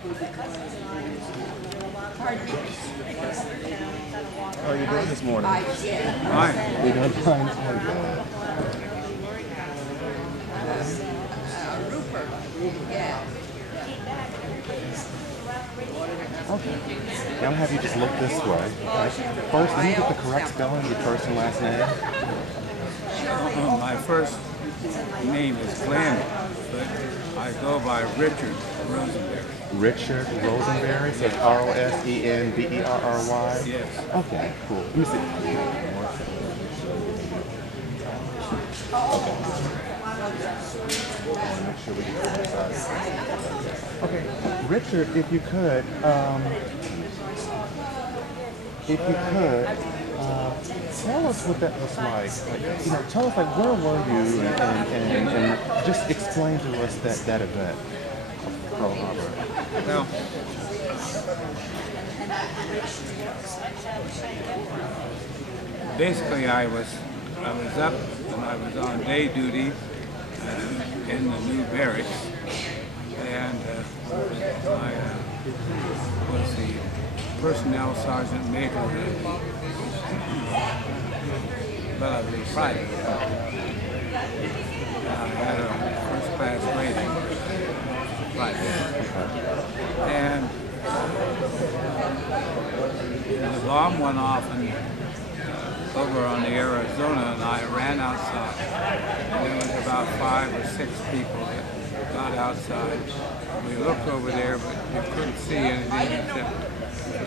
How are you doing this morning? Fine. You're doing fine. How are you doing? Okay. Now I'm gonna have you just look this way. Okay. First, let me get the correct spelling of your first and last name. My first name is Glen, but I go by Richard Rosenberry. Richard Rosenberry, so it's Rosenberry. Yes. Okay, cool. Let me see. Okay. I want to make sure we get the right size. Okay, Richard, if you could, tell us what that was like. Tell us where were you, and just explain to us that event. Pearl Harbor. Well, basically I was up and I was on day duty in the new barracks, and I was the personnel sergeant major, but I was private. I had a first class rating, private. And the bomb went off over on the Arizona, and I ran outside. And there was about 5 or 6 people that got outside. We looked over there, but you couldn't see anything except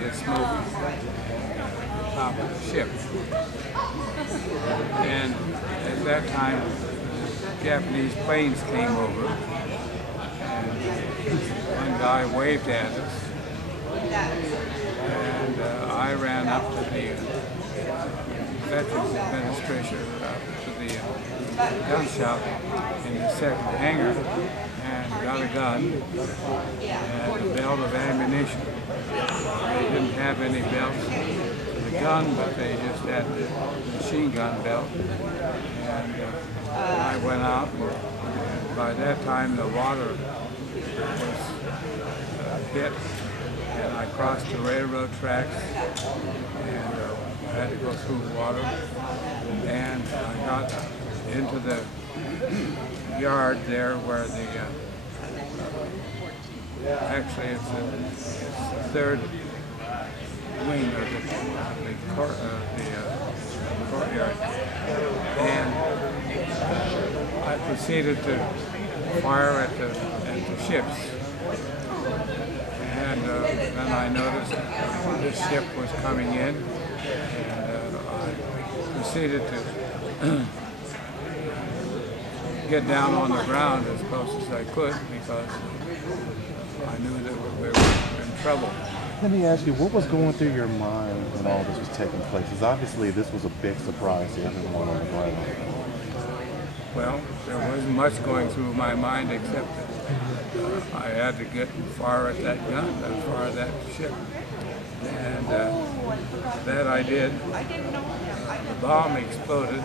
the smoke on top of the ship. And at that time, Japanese planes came over, and one guy waved at us, and I ran up to the Veterans Administration, to the gun shop in the second hangar, and got a gun and a belt of ammunition. They didn't have any belts for the gun, but they just had the machine gun belt. And I went out, and by that time the water was bit, and I crossed the railroad tracks, and I had to go through water, and I got into the yard there where the actually it's the third wing of the courtyard, and I proceeded to fire at the ships, and then I noticed this ship was coming in, and I proceeded to get down on the ground as close as I could, because I knew that we were in trouble. Let me ask you, what was going through your mind when all this was taking place? Because obviously this was a big surprise to everyone on the ground. Well, there wasn't much going through my mind except that I had to get far at that gun, as far as that ship. And that I did. The bomb exploded,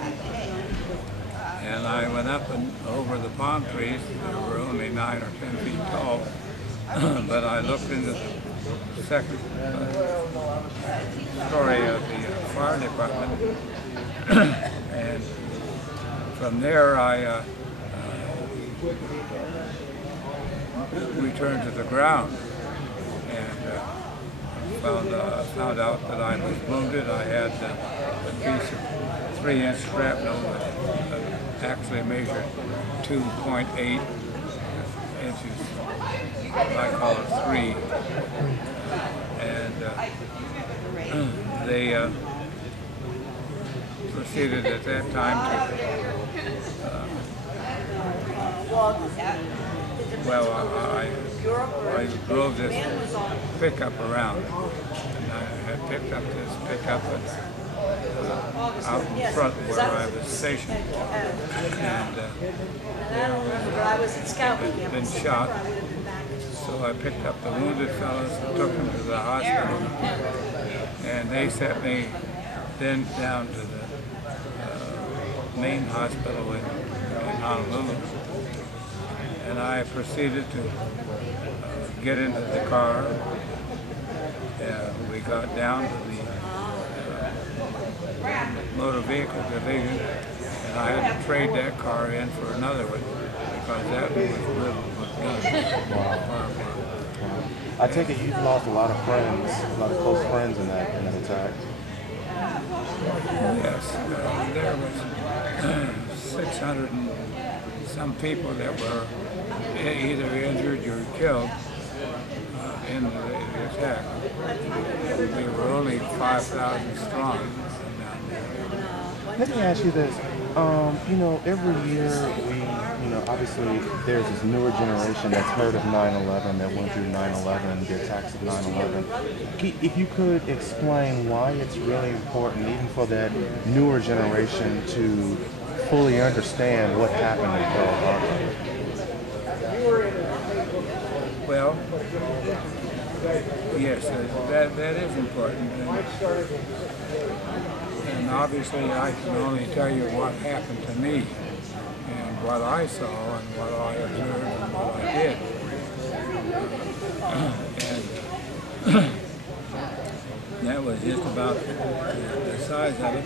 and I went up and over the palm trees. They were only 9 or 10 feet tall, but I looked into the second story of the fire department, and from there I returned to the ground, and found out that I was wounded. I had a piece of 3-inch shrapnel that actually measured 2.8 inches. I call it 3. And they proceeded at that time to, I drove this pickup around, and I had picked up this pickup out in front where I was stationed, and it had been shot. So I picked up the wounded fellows and took them to the hospital, and they sent me then down to the main hospital in Honolulu, and I proceeded to get into the car. We got down to the motor vehicle division, and I had to trade that car in for another one because that one was riddled with guns. Wow. I take it you've lost a lot of friends, a lot of close friends in that attack. Yes, there was 600 and some people that were either injured or killed in the attack. We were only 5,000 strong down there. Let me ask you this. You know, every year obviously there's this newer generation that's heard of 9/11, that went through 9/11, the attacks of 9/11. If you could explain why it's really important, even for that newer generation, to fully understand what happened in Pearl Harbor. Well, yes, that is important. And obviously I can only tell you what happened to me and what I saw and what I observed and what I did. And that was just about the size of it.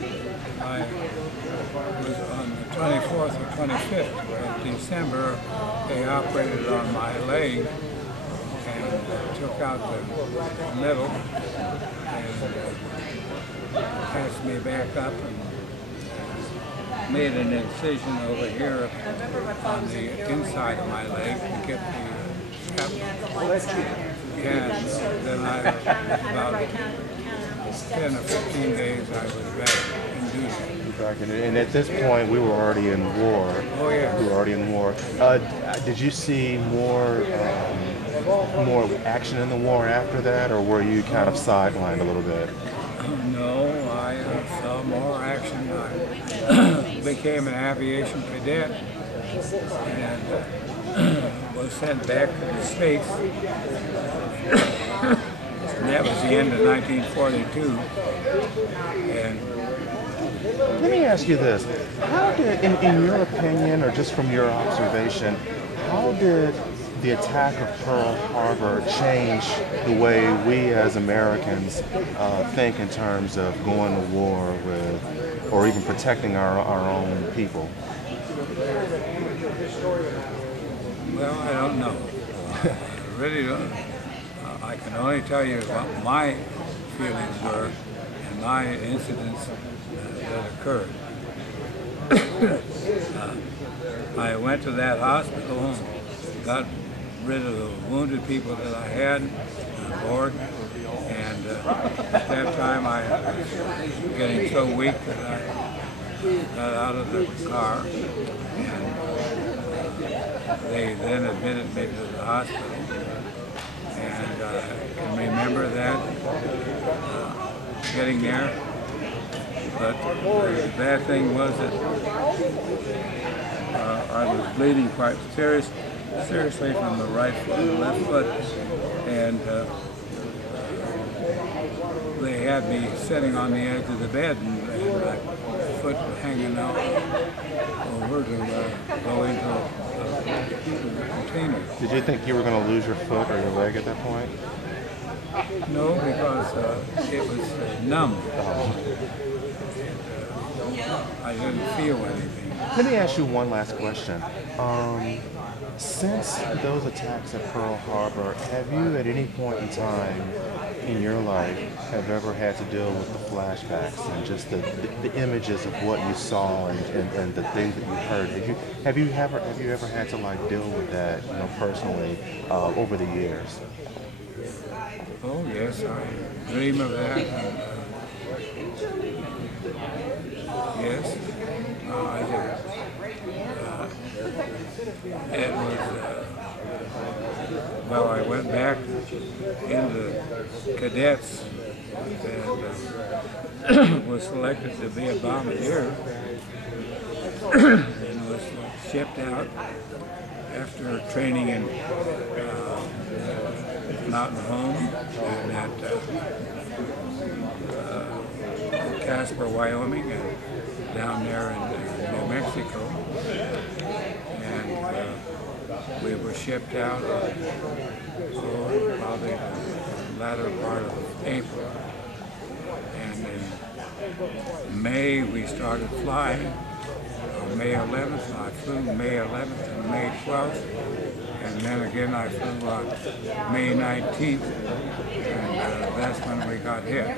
I was on the 24th or 25th of December, they operated on my leg and took out the middle and passed me back up and made an incision over here on the inside of my leg to get the strap. And then about 10 or 15 days I was back in duty. And at this point, we were already in war. Oh, yeah. We were already in war. Did you see more action in the war after that, or were you kind of sidelined a little bit? No, I saw more action. I became an aviation cadet and was sent back to the States. And that was the end of 1942. And let me ask you this. How did, in your opinion, or just from your observation, how did the attack of Pearl Harbor change the way we as Americans think in terms of going to war with, or even protecting our own people? Well, I don't know. I really don't. I can only tell you what my feelings were and my incidents that occurred. I went to that hospital and got rid of the wounded people that I had on board, and at that time I was getting so weak that I got out of the car, and they then admitted me to the hospital. And I can remember that getting there, but the bad thing was that I was bleeding quite seriously from the right foot and left foot, and they had me sitting on the edge of the bed and my foot hanging out over to go into the container. Did you think you were going to lose your foot or your leg at that point? No, because it was numb. I didn't feel anything. Let me ask you one last question. Since those attacks at Pearl Harbor, have you at any point in time in your life have ever had to deal with the flashbacks and just the images of what you saw and the things that you heard? Have you ever had to deal with that, personally over the years? Oh yes, I dream of that. Yes, I do. It was, well, I went back into cadets and was selected to be a bombardier and was shipped out after training in Mountain Home and at Casper, Wyoming, and down there in New Mexico. And we were shipped out on probably the latter part of April. And in May we started flying. On May 11th, I flew May 11th and May 12th. And then again I flew on May 19th. And that's when we got hit.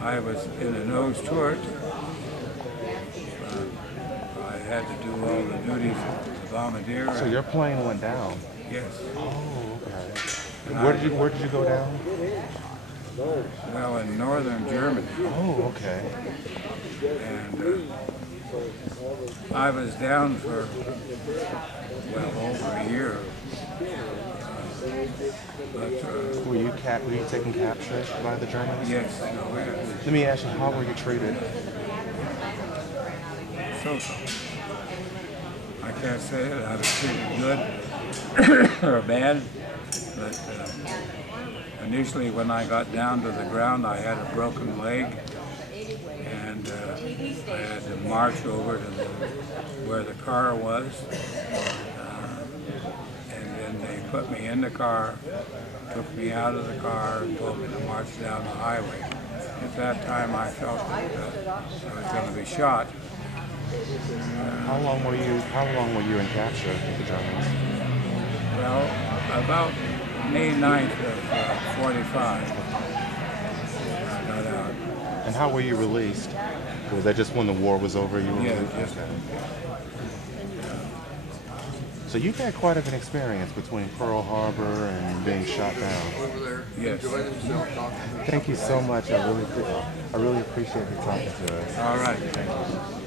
I was in a nose turret. I had to do all the duties of the bombardier. So your plane went down? Yes. Oh, okay. Where did you go down? Well, in northern Germany. Oh, okay. And I was down for, well, over a year. But were you taken capture by the Germans? yes, no, yes. Let me ask you, how were you treated? So-so. I can't say that I was treated good or bad, but initially when I got down to the ground I had a broken leg, and I had to march over to where the car was, and then they put me in the car, took me out of the car and told me to march down the highway. At that time I felt that I was going to be shot. How long were you in capture with the Germans? Well, about May 9th of 45, I got out. And how were you released? Was that just when the war was over? You were released? Yes. Okay. So you've had quite of an experience between Pearl Harbor and being shot down. Yes. Thank you so much. I really appreciate you talking to us. All right. Thank you.